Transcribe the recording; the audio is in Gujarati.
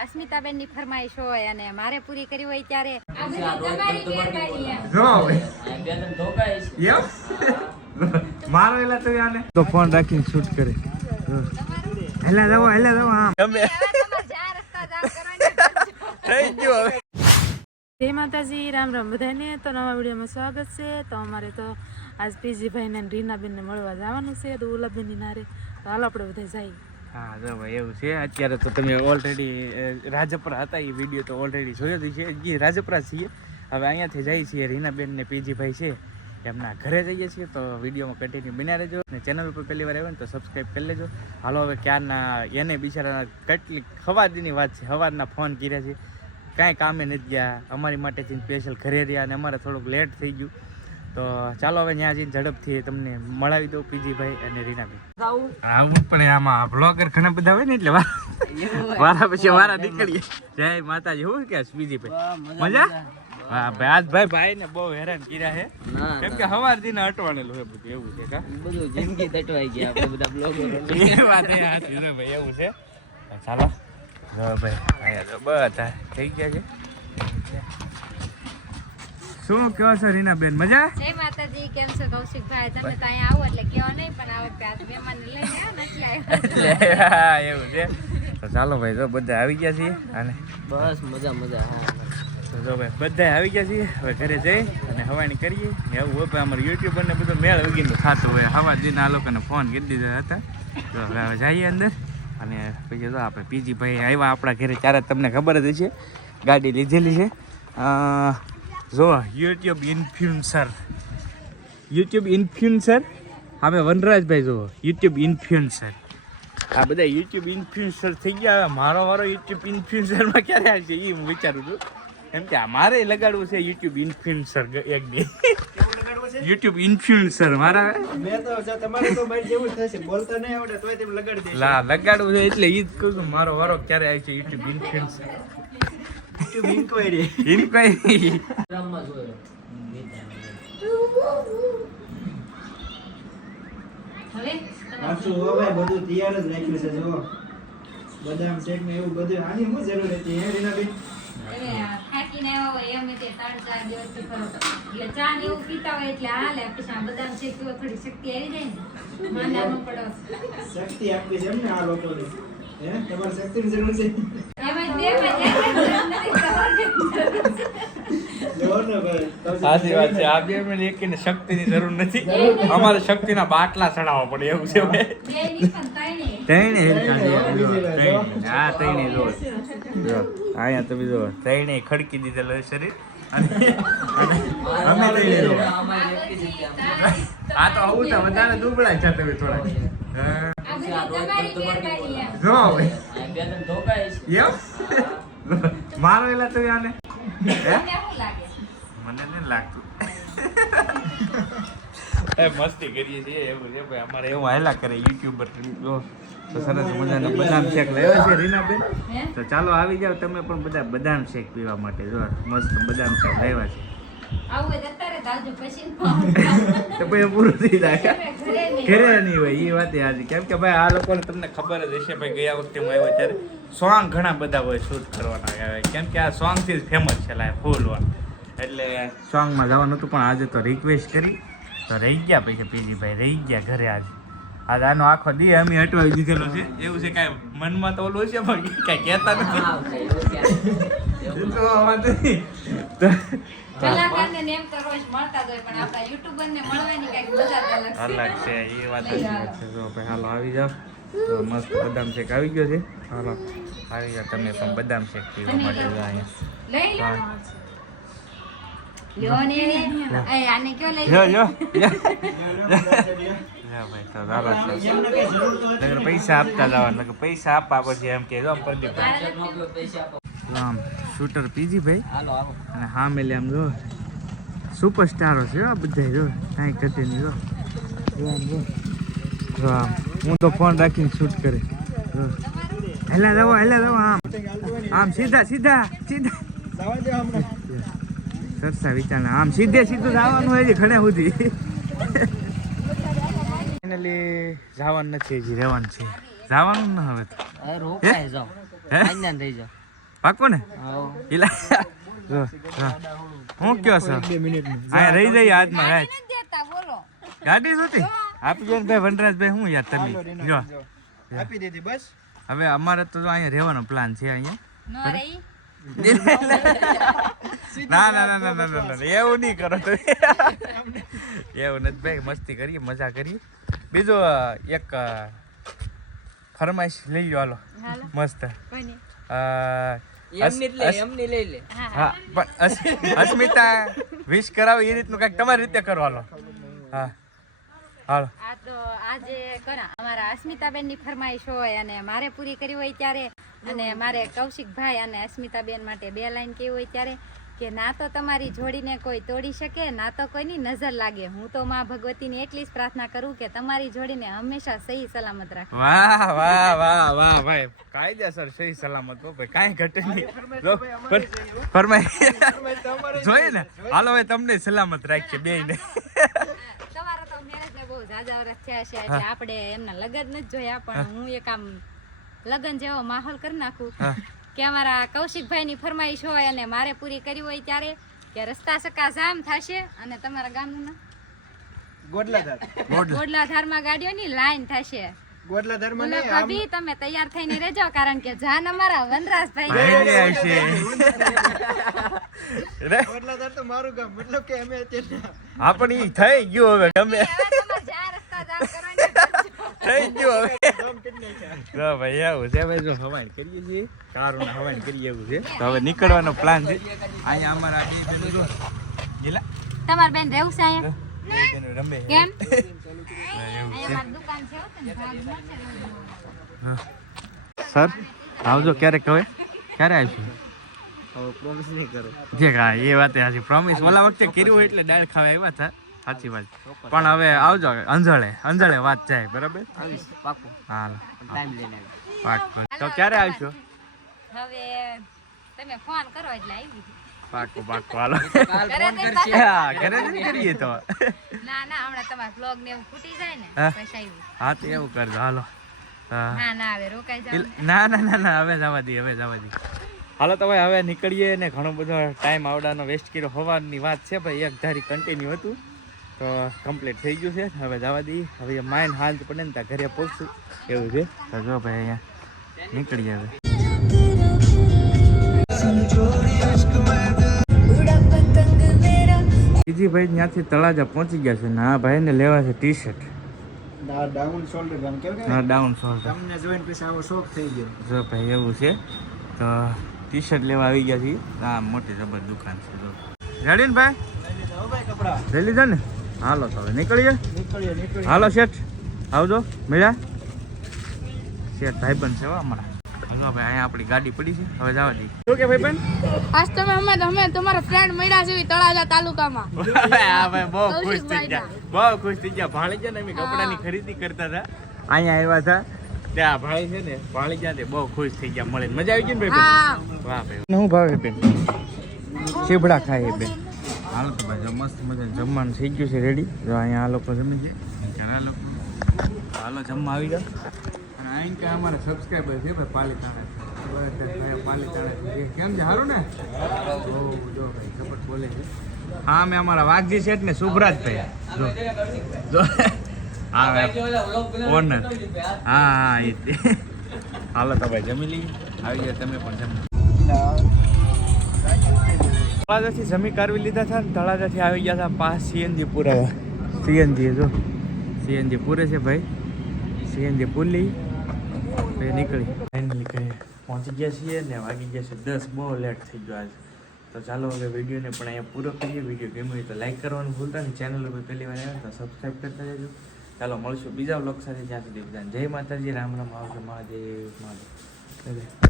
અસ્મિતાબેન ની ફરમાઈશ હોય અને મારે પૂરી કરી હોય ત્યારે મારો એલા તો આને તો ફોન રાખીને શૂટ કરે હેલા જાવ આમ ગમે થઈ ગયો હવે જય માતાજી રામ રામ બધાને તો નવા વિડીયોમાં સ્વાગત છે તો અમારે તો આજ પીજીભાઈ ને રીનાબેન ને મળવા જવાનું છે તો ઓલાબેન ની નારે તો હાલો આપણે બધા જઈએ હા જો ભાઈ એવું છે અત્યારે તો તમે ઓલરેડી રાજપરા હતા એ વિડીયો તો ઓલરેડી જોયો જ છે જે રાજપરા છીએ હવે અહીંયાથી જઈએ છીએ રીનાબેન ને પીજીભાઈ છે એમના ઘરે જઈએ છીએ તો વિડીયોમાં કન્ટિન્યુ બન્યા રહેજો અને ચેનલ ઉપર પહેલી વાર આવ્યો ને તો સબસ્ક્રાઈબ કરી લેજો હાલો હવે ક્યારના એને બિચારાના કેટલી સવારની વાત છે સવારના ફોન કર્યા છે કાંઈ કામે નથી ગયા અમારી માટેથી સ્પેશિયલ ઘરે રહ્યા અને અમારે થોડુંક લેટ થઈ ગયું તો ચાલો હવે ત્યાં જઈને ઝડપથી તમને મળાવી દઉં પીજીભાઈ અને રીનાબેન આવું પણ આમાં બ્લોગર ઘણા બધા હોય ને એટલે વારા પછી વારા નીકળીએ જય માતાજી હું કે પીજીભાઈ મજા હા ભાઈ આજ ભાઈ ને બહુ હેરાન કર્યા છે કેમ કે સવાર થી અટવાણેલું છે બધું એવું છે કા બધું જિંદગી તટવાઈ ગયા આપણે બધા બ્લોગરો એ વાત એ સાચી છે ભાઈ એવું છે ચાલો જો ભાઈ અહીંયા તો બધા થઈ ગયા છે શું કહો છો રીનાબેન મજા જય માતાજી કેમ છો કૌશિકભાઈ તમે તો અહીંયા આવો એટલે કેવા નહીં પણ આવે આજ મહેમાન લઈને આવ્યા ને એટલે હા એવું છે તો ચાલો ભાઈ જો બધા આવી ગયા છીએ અને બસ મજા હા જો ભાઈ બધા આવી ગયા છીએ હવે ઘરે જઈ અને હવાણી કરીએ એવું હોય ભાઈ અમારે યુટ્યુબર ને બધું મેળ વગીનું થતું હોય હવા જઈને આ લોકોને ફોન કરી દીધા હતા તો હવે જઈએ અંદર અને પછી તો આપણે પીજીભાઈ આવ્યા આપણા ઘરે ત્યારે તમને ખબર જ હશે ગાડી લીધેલી છે જો યુટ્યુબ ઇન્ફ્લુએન્સર હવે વનરાજભાઈ જો યુટ્યુબ ઇન્ફ્લુએન્સર આ બધા યુટ્યુબ ઇન્ફ્લુએન્સર થઈ ગયા મારો વારો યુટ્યુબ ઇન્ફ્લુએન્સરમાં ક્યારે આવશે એ હું વિચારું છું એમ કે મારે લગાડવું છે યુટ્યુબ ઇન્ફ્લુએન્સર એક દી યુટ્યુબ ઇન્ફ્લુએન્સર મારા મેં તો તમારે તો ભાઈ જેવું થશે બોલતા નહીં આવડે તોય તેમ લગાડી દે લગાડવું છે એટલે ઈ જ કહું છું મારો વારો ક્યારે આવે છે યુટ્યુબ ઇન્ફ્લુએન્સર યુટ્યુબ ઇન્ક્વાયરી ગ્રામમાં જોયો હવે પાછું હો ભાઈ બધું તૈયાર જ રાખ્યું છે જો બદામ શેક ને એવું બધું આની શું જરૂર હતી હે રીનાબેન થાકીને આવ્યા હોય એમ તે 3-4 દિવસ થી કરો એટલે ચા ને એવું પીતા હોય એટલે હાલે પછી આ બદામ શેક પીવો થોડી શક્તિ આવી જાય ને માંદા ન પડો શક્તિ આપી છે એમ ને આ લોકોને હે તમારે શક્તિની જરૂર છે એમાં બે જો ને ભાઈ સાચી વાત છે આ બે મિનિટ એકને શક્તિની જરૂર નથી અમારે શક્તિના બાટલા ચડાવવા પડે એવું છે ત્રણે હા ત્રણે જો અહીંયા તમે જો ત્રણે ખડકી દીધેલો શરીર અમે ત્રણે જો આ તો આવું તો વધારે દુબળા છે તમે થોડા જો મારો એલા તમે આને મને નહીં લાગતું એ મસ્તી કરીએ છીએ એવું છે ભાઈ અમારે એવું હાલા કરે યુટ્યુબર તો સરસ મજાનો બદામ શેક લાવ્યો છે રીનાબેન તો ચાલો આવી જાવ તમે પણ બધા બદામ શેક પીવા માટે જો મસ્ત બદામ શેક લાવ્યા છે તો પછી પૂરું થઈ જાય ઘરે નહીં હોય એ વાત આજે કેમ કે ભાઈ આ લોકોને તમને ખબર જ હશે ભાઈ ગયા વખતે હું આવ્યો ત્યારે સોંગ ઘણા બધા હોય શૂટ કરવાના આવે કેમ કે આ સોંગથી જ ફેમસ છે લાય ફૂલ વન એટલે સોંગમાં જવાનું હતું પણ આજે તો રિક્વેસ્ટ કરી તો રહી ગયા પછી પીજીભાઈ રહી ગયા ઘરે આજે આનો આખો દી અમે અટવાવી દીધેલો છે એવું છે કાંઈ મનમાં તો ઓલું છે પણ કાંઈ કહેતા નથી કલાકારને નેમ તો રોજ મળતા જ હોય પણ આપણા યુટ્યુબરને મળવાની કઈક મજા અલગ છે એ વાત છે જો ભાઈ હાલો આવી જાઓ તો મસ્ત બદામ શેક આવી ગયો છે હાલો આવી જાઓ તમે પણ બદામ શેક પીવા માટે અહીંયા લઈ લો લ્યો ને એ આને કયો લઈ લ્યો ભાઈ તો ચાલો પૈસા આપતા જવાના પૈસા આપવા પછી એમ કે જો પ્રદીપભાઈ આમ શૂટર પીજીભાઈ હાલો આવો અને હા મેલે આમ જો સુપરસ્ટારો છે આ બધા જો કાંઈ ઘટે નહીં જો આમ હું તો ફોન રાખીને શૂટ કરે હેલા જાઓ આમ સીધા સરસા વિચારના આમ સીધે સીધું જવાનું હોય છે ઘણે સુધી ફાઇનલી જવાનું નથી હજી રહેવાનું છે જવાનું ના હવે તો રોકાઈ જાઓ આન્યા થઈ જાઓ પાકો ને એલા જો, હું કયો છો આ રહી જાય હાથમાં રાત દેતા બોલો ગાડી સુધી આપી જો ને ભાઈ વનરાજભાઈ હું યાર તમે જો આપી દીધી બસ. હવે અમારે તો જો અહીંયા રહેવાનો પ્લાન છે અહીંયા ન રહી ના ના ના ના ના ના એવું નહીં કરો તો એવું નથી ભાઈ મસ્તી કરીએ મજા કરીએ બીજો એક ફરમાઈશ લઈ લો હાલો મસ્ત કોની એમની લઈ લે હા પણ અસ્મિતા વિશ કરાવો એ રીતનું કાંઈક તમારી રીતે કરો હાલો હા હાલો આ તો આજે કરા અમારા અસ્મિતાબેન ની ફરમાઈશ હોય અને મારે પૂરી કરી હોય ત્યારે અને મારે કૌશિકભાઈ અને અસ્મિતાબેન માટે 2 લાઈન કેવી હોય ત્યારે કે ના તો તમારી જોડીને કોઈ તોડી શકે ના તો કોઈની નજર લાગે હું તો માં ભગવતીની એટલી જ પ્રાર્થના કરું કે તમારી જોડીને હંમેશા સહી સલામત રાખે વાહ વાહ વાહ વાહ ભાઈ કાયદેસર સહી સલામત હો ભાઈ કાંઈ ઘટે નહીં લો, ફરમાઈ જોઈએ ને હાલો ભાઈ તમને સલામત રાખીએ બેયને તમારા તો મેરેજ ને બહુ ઝાઝા વર્ષ થયા છે એટલે આપણે એમના લગ્ન નથી જોયા પણ હું એક આમ લગ્ન જેવો માહોલ કરી નાખું કે અમારા કૌશિકભાઈ ની ફરમાઈશ હોય અને મારે પૂરી કરી હોય ત્યારે કે રસ્તા સકા જામ થશે અને તમારા ગામનું નામ ગોડલાધાર. ગોડલાધારમાં ગાડીઓની લાઈન થશે ગોડલાધારમાં બોલો નહીં, આમ ભાભી તમે તૈયાર થઈને રહેજો કારણ કે જાન અમારા વનરાજભાઈ ભાઈને આવશે રે ગોડલાધાર તો મારું ગામ, મતલબ કે અમે અત્યારે આપણ ઈ થઈ ગયું હવે ગમે હવે તમારે જ્યાં રસ્તા જામ કરવાની થઈ ગયું હવે ગામ કેટલી છે. જો ભાઈ આવું છે ભાઈ જો હવાઈ કરીએ છીએ કારોના હવાઈ કરીએ એવું છે તો હવે નીકળવાનો પ્લાન છે અહીંયા અમારા બે બેનો જો ગેલા તમાર બેન રહેવું છે અહીંયા બે બેનો રમે છે. કેમ એવું અહીંયા મારી દુકાન છે હો, તને ભાગ મળશે. સર આવજો ક્યારેક હવે ક્યારે આવશું હવે પ્રોમિસ નહીં કરો જે હા એ વાત સાચી પ્રોમિસ ઓલા વખતે કર્યું એટલે દાળ ખાવા આવ્યા હતા સાચી વાત પણ હવે આવજો અંજળે વાત જાય બરાબર આવીશ પાકું હાલ ટાઈમ લઈને આવીશ પાક્કું તો ક્યારે આવશો હવે તમે ફોન કરો એટલે આવી પાક્કું હાલો કાલ ઘરે ફોન જઈને કરશે હા ઘરે જ કરીએ તો ના ના હમણાં તમારા vlog ને એવું ફૂટી જાય ને હા? પછી આવ્યું. હા તો એવું કરજો હાલો હા ના ના હવે રોકાઈ જાવ ના ના ના ના હવે જવા દઈએ હાલો તો ભાઈ હવે નીકળીએ ને ઘણો બધો ટાઈમ આવડાનો વેસ્ટ કર્યો હોવાની વાત છે ભાઈ એક ધારી કન્ટિન્યુ હતું તો કમ્પ્લીટ થઈ ગયું છે હવે જવા દઈએ હવે માઇન્ડ હાંજ પડે ને ત્યાં ઘરે પહોંચશું એવું છે તો જો ભાઈ અહીંયા નીકળીએ હવે બીજી ભાઈ ત્યાંથી તળાજા પહોંચી ગયા છે ને આ ભાઈને લેવા છે ટી શર્ટ ડાઉન શોલ્ડર ગામ કેવું કે હા ડાઉન શોલ્ડર તમને જોઈને પછી આવો શોખ થઈ ગયો. જો ભાઈ એવું છે તો ટી શર્ટ લેવા આવી ગયા છીએ આ મોટી જબર દુકાન છે જો રેડી ને ભાઈ હો ભાઈ કપડા લઈ લીધા ને હાલો તો હવે નીકળીએ નીકળીએ હાલો શેઠ આવજો મળ્યા શેઠ ભાઈબંધ છે હો અમારા હાલો ભાઈ અહીંયા આપણી ગાડી પડી છે હવે જવા દઈએ શું કે ભાઈબંધ આજ અમે તમારા ફ્રેન્ડ મળ્યા છે તળાજા તાલુકામાં હા ભાઈ બહુ ખુશ થઈ ગયા બહુ ખુશ થઈ ગયા ભાળી ગયા ને અમે કપડાની ખરીદી કરતા હતા અહીંયા આવ્યા હતા ત્યાં ભાઈ છે ને ભાળી ગયા તે બહુ ખુશ થઈ ગયા મળે મજા આવી ગઈ ને ભાઈ વાહ ભાઈ હું ભાવે બેન ચીબડા ખાય બેન હાલો તો ભાઈ જો મસ્ત મજાનું જમવાનું થઈ ગયું છે રેડી જો અહીંયા આ લોકો જમી છે ઘણા લોકો હાલો જમવા આવી ગયા અને અહીં કે અમારા સબસ્ક્રાઈબર છે ભાઈ પાલિતાણા પાલિતાણા કેમ છે સારું ને બહુ જો ભાઈ ખબર બોલે છે હા મેં અમારા વાઘજી શેઠ ને શુભરાજભાઈ જો જો હા ઓનર હા હા એ જ. હાલો તો ભાઈ જમી લઈએ આવી ગયા તમે પણ જમી તળાજાથી જમી કાઢવી લીધા હતા ને તળાજાથી આવી ગયા હતા પાસ સીએનજી પુરાવા સીએનજી જો સીએનજી પૂરે છે ભાઈ સીએનજી પૂરી પછી નીકળી ફાઇનલી કરી પહોંચી ગયા છીએ ને વાગી ગયા છે 10 બહુ લેટ થઈ ગયો આજે તો ચાલો હવે વિડીયોને પણ અહીંયા પૂરો કરીએ વિડીયો ગમ્યો હોય તો લાઈક કરવાનું ભૂલતા નહીં ચેનલ ઉપર પહેલી વાર આવ્યા તો સબસ્ક્રાઈબ કરતા જજો ચાલો મળશું બીજા વ્લોગ સાથે જ્યાં સુધી બધાને જય માતાજી રામ રામ આવજો મહાદેવ મહાદેવ